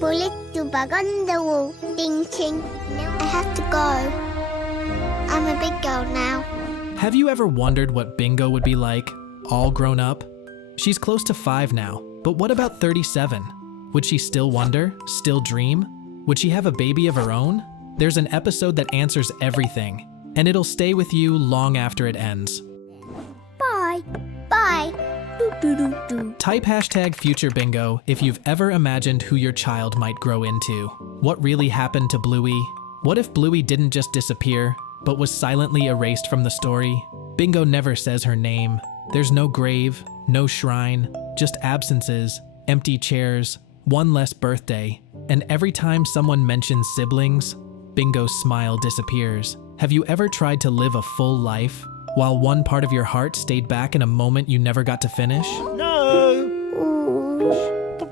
Poor little bug on the wall. Ding ching. I have to go. I'm a big girl now. Have you ever wondered what Bingo would be like, all grown up? She's close to 5 now, but what about 37? Would she still wonder, still dream? Would she have a baby of her own? There's an episode that answers everything, and it'll stay with you long after it ends. Bye. Bye. Do do do do. Type #FutureBingo if you've ever imagined who your child might grow into. What really happened to Bluey? What if Bluey didn't just disappear, but was silently erased from the story? Bingo never says her name. There's no grave, no shrine, just absences, empty chairs, one less birthday, and every time someone mentions siblings, Bingo's smile disappears. Have you ever tried to live a full life, while one part of your heart stayed back in a moment you never got to finish? No!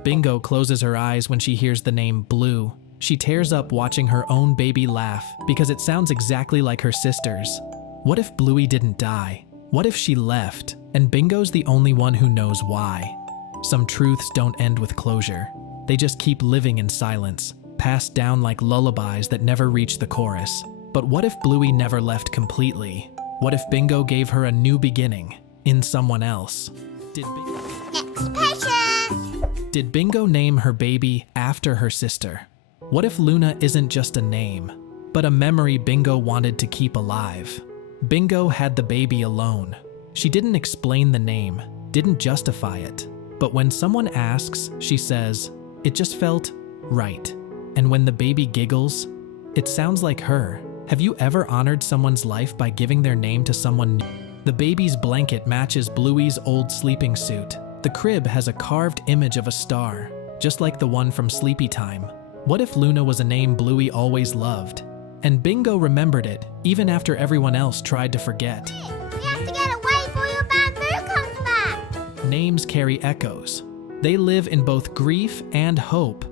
Bingo closes her eyes when she hears the name Blue. She tears up watching her own baby laugh because it sounds exactly like her sister's. What if Bluey didn't die? What if she left, and Bingo's the only one who knows why? Some truths don't end with closure. They just keep living in silence, passed down like lullabies that never reach the chorus. But what if Bluey never left completely? What if Bingo gave her a new beginning in someone else? Next patient. Did Bingo name her baby after her sister? What if Luna isn't just a name, but a memory Bingo wanted to keep alive? Bingo had the baby alone. She didn't explain the name, didn't justify it. But when someone asks, she says, "It just felt right." And when the baby giggles, it sounds like her. Have you ever honored someone's life by giving their name to someone new? The baby's blanket matches Bluey's old sleeping suit. The crib has a carved image of a star, just like the one from Sleepy Time. What if Luna was a name Bluey always loved? And Bingo remembered it, even after everyone else tried to forget. We have to get away before your bamboo comes back. Names carry echoes. They live in both grief and hope.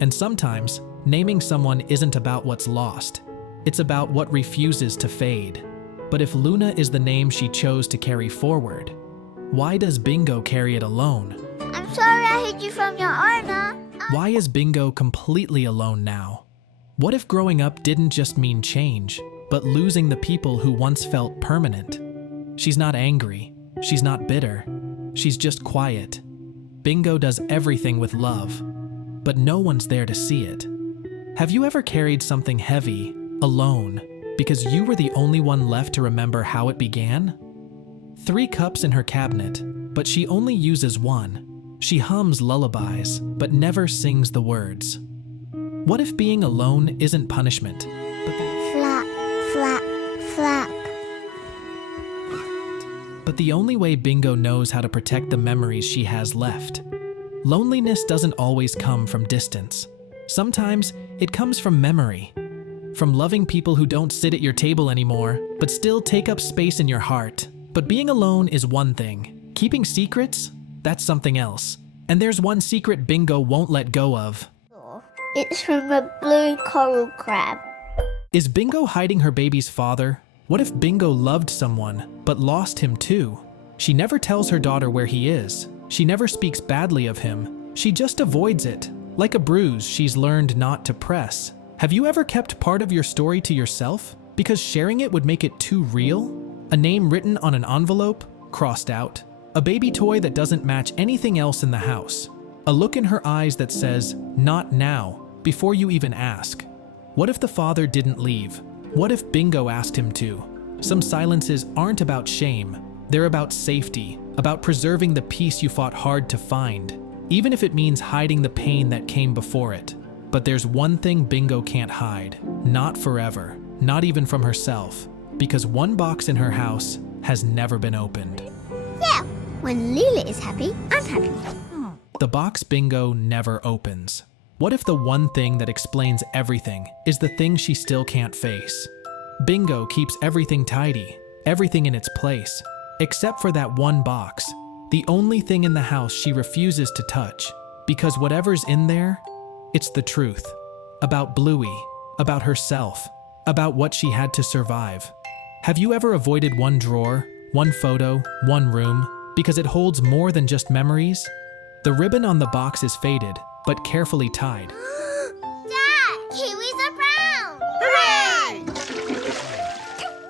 And sometimes, naming someone isn't about what's lost. It's about what refuses to fade. But if Luna is the name she chose to carry forward, why does Bingo carry it alone? I'm sorry I hid you from your owner. Why is Bingo completely alone now? What if growing up didn't just mean change, but losing the people who once felt permanent? She's not angry. She's not bitter. She's just quiet. Bingo does everything with love, but no one's there to see it. Have you ever carried something heavy, alone, because you were the only one left to remember how it began? 3 cups in her cabinet, but she only uses one. She hums lullabies, but never sings the words. What if being alone isn't punishment? Flap, flap, flap. But the only way Bingo knows how to protect the memories she has left. Loneliness doesn't always come from distance. Sometimes it comes from memory. From loving people who don't sit at your table anymore, but still take up space in your heart. But being alone is one thing. Keeping secrets? That's something else. And there's one secret Bingo won't let go of. It's from a blue coral crab. Is Bingo hiding her baby's father? What if Bingo loved someone, but lost him too? She never tells her daughter where he is. She never speaks badly of him. She just avoids it, like a bruise she's learned not to press. Have you ever kept part of your story to yourself? Because sharing it would make it too real? A name written on an envelope, crossed out. A baby toy that doesn't match anything else in the house. A look in her eyes that says, "Not now," before you even ask. What if the father didn't leave? What if Bingo asked him to? Some silences aren't about shame. They're about safety, about preserving the peace you fought hard to find, even if it means hiding the pain that came before it. But there's one thing Bingo can't hide. Not forever. Not even from herself. Because one box in her house has never been opened. Yeah, when Lila is happy, I'm happy. The box Bingo never opens. What if the one thing that explains everything is the thing she still can't face? Bingo keeps everything tidy, everything in its place, except for that one box, the only thing in the house she refuses to touch, because whatever's in there, it's the truth. About Bluey, about herself, about what she had to survive. Have you ever avoided one drawer, one photo, one room, because it holds more than just memories? The ribbon on the box is faded, but carefully tied.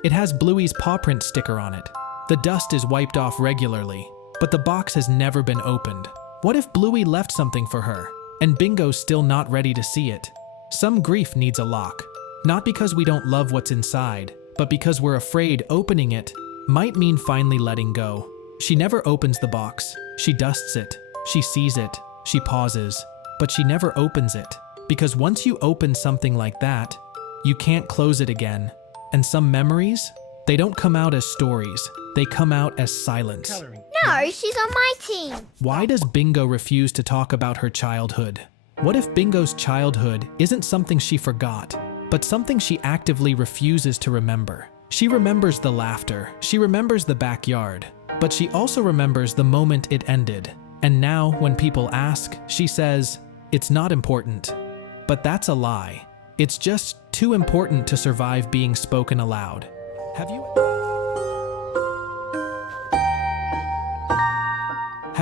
It has Bluey's paw print sticker on it. The dust is wiped off regularly, but the box has never been opened. What if Bluey left something for her, and Bingo's still not ready to see it? Some grief needs a lock. Not because we don't love what's inside, but because we're afraid opening it might mean finally letting go. She never opens the box. She dusts it. She sees it. She pauses. But she never opens it. Because once you open something like that, you can't close it again. And some memories, they don't come out as stories. They come out as silence. No, she's on my team. Why does Bingo refuse to talk about her childhood? What if Bingo's childhood isn't something she forgot, but something she actively refuses to remember? She remembers the laughter. She remembers the backyard. But she also remembers the moment it ended. And now, when people ask, she says, "It's not important." But that's a lie. It's just too important to survive being spoken aloud. Have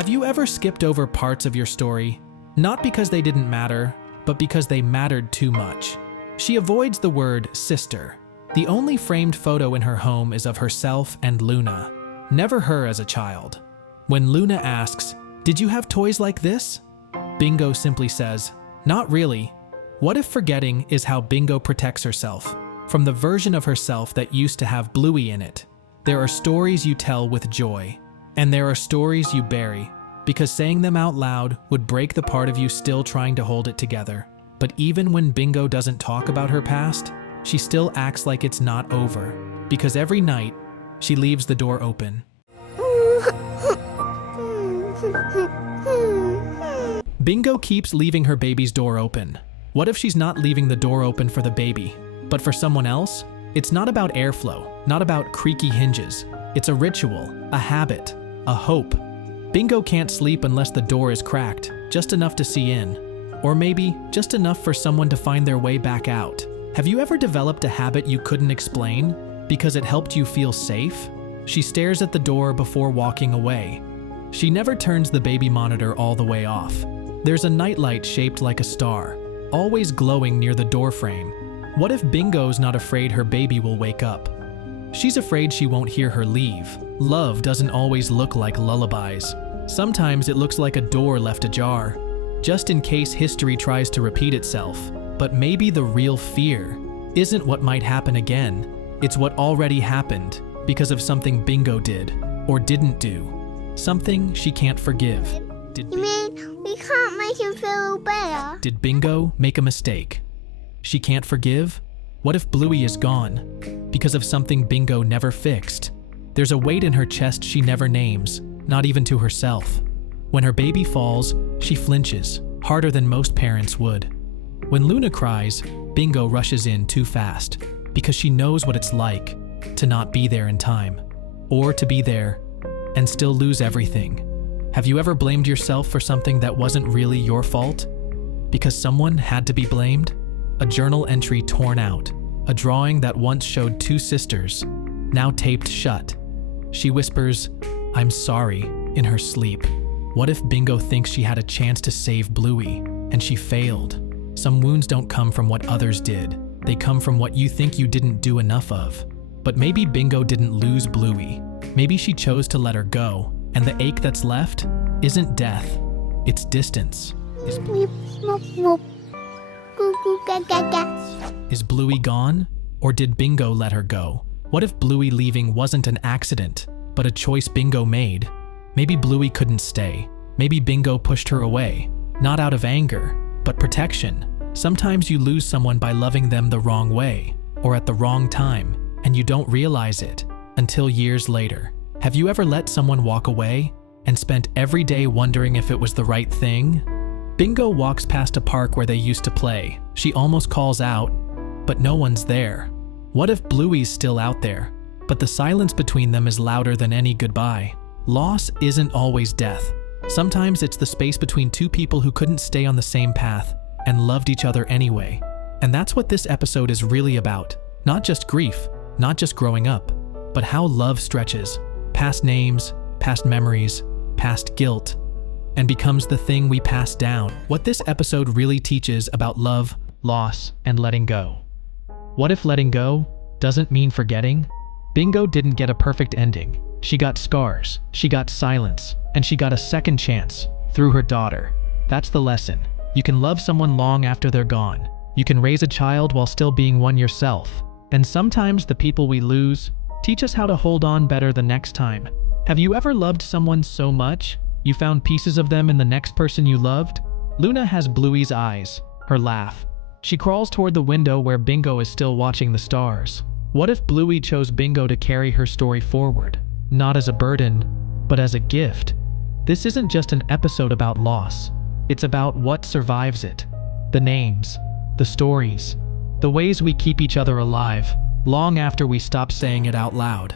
you ever skipped over parts of your story? Not because they didn't matter, but because they mattered too much. She avoids the word sister. The only framed photo in her home is of herself and Luna, never her as a child. When Luna asks, "Did you have toys like this?" Bingo simply says, "Not really." What if forgetting is how Bingo protects herself from the version of herself that used to have Bluey in it? There are stories you tell with joy, and there are stories you bury, because saying them out loud would break the part of you still trying to hold it together. But even when Bingo doesn't talk about her past, she still acts like it's not over, because every night, she leaves the door open. Bingo keeps leaving her baby's door open. What if she's not leaving the door open for the baby, but for someone else? It's not about airflow, not about creaky hinges. It's a ritual, a habit, a hope. Bingo can't sleep unless the door is cracked, just enough to see in. Or maybe just enough for someone to find their way back out. Have you ever developed a habit you couldn't explain because it helped you feel safe? She stares at the door before walking away. She never turns the baby monitor all the way off. There's a nightlight shaped like a star, always glowing near the door frame. What if Bingo's not afraid her baby will wake up? She's afraid she won't hear her leave. Love doesn't always look like lullabies. Sometimes it looks like a door left ajar, just in case history tries to repeat itself. But maybe the real fear isn't what might happen again. It's what already happened because of something Bingo did or didn't do. Something she can't forgive. You mean we can't make him feel better? Did Bingo make a mistake she can't forgive? What if Bluey is gone because of something Bingo never fixed? There's a weight in her chest she never names, not even to herself. When her baby falls, she flinches, harder than most parents would. When Luna cries, Bingo rushes in too fast because she knows what it's like to not be there in time, or to be there and still lose everything. Have you ever blamed yourself for something that wasn't really your fault? Because someone had to be blamed? A journal entry torn out, a drawing that once showed two sisters, now taped shut. She whispers, "I'm sorry," in her sleep. What if Bingo thinks she had a chance to save Bluey, and she failed? Some wounds don't come from what others did. They come from what you think you didn't do enough of. But maybe Bingo didn't lose Bluey. Maybe she chose to let her go, and the ache that's left isn't death, it's distance. Is Bluey gone? Or did Bingo let her go? What if Bluey leaving wasn't an accident, but a choice Bingo made? Maybe Bluey couldn't stay. Maybe Bingo pushed her away, not out of anger, but protection. Sometimes you lose someone by loving them the wrong way, or at the wrong time, and you don't realize it until years later. Have you ever let someone walk away and spent every day wondering if it was the right thing? Bingo walks past a park where they used to play. She almost calls out, but no one's there. What if Bluey's still out there, but the silence between them is louder than any goodbye? Loss isn't always death. Sometimes it's the space between two people who couldn't stay on the same path and loved each other anyway. And that's what this episode is really about. Not just grief, not just growing up, but how love stretches past names, past memories, past guilt, and becomes the thing we pass down. What this episode really teaches about love, loss, and letting go. What if letting go doesn't mean forgetting? Bingo didn't get a perfect ending. She got scars, she got silence, and she got a second chance through her daughter. That's the lesson. You can love someone long after they're gone. You can raise a child while still being one yourself. And sometimes the people we lose teach us how to hold on better the next time. Have you ever loved someone so much you found pieces of them in the next person you loved? Luna has Bluey's eyes, her laugh. She crawls toward the window where Bingo is still watching the stars. What if Bluey chose Bingo to carry her story forward? Not as a burden, but as a gift. This isn't just an episode about loss. It's about what survives it. The names, the stories, the ways we keep each other alive, long after we stop saying it out loud.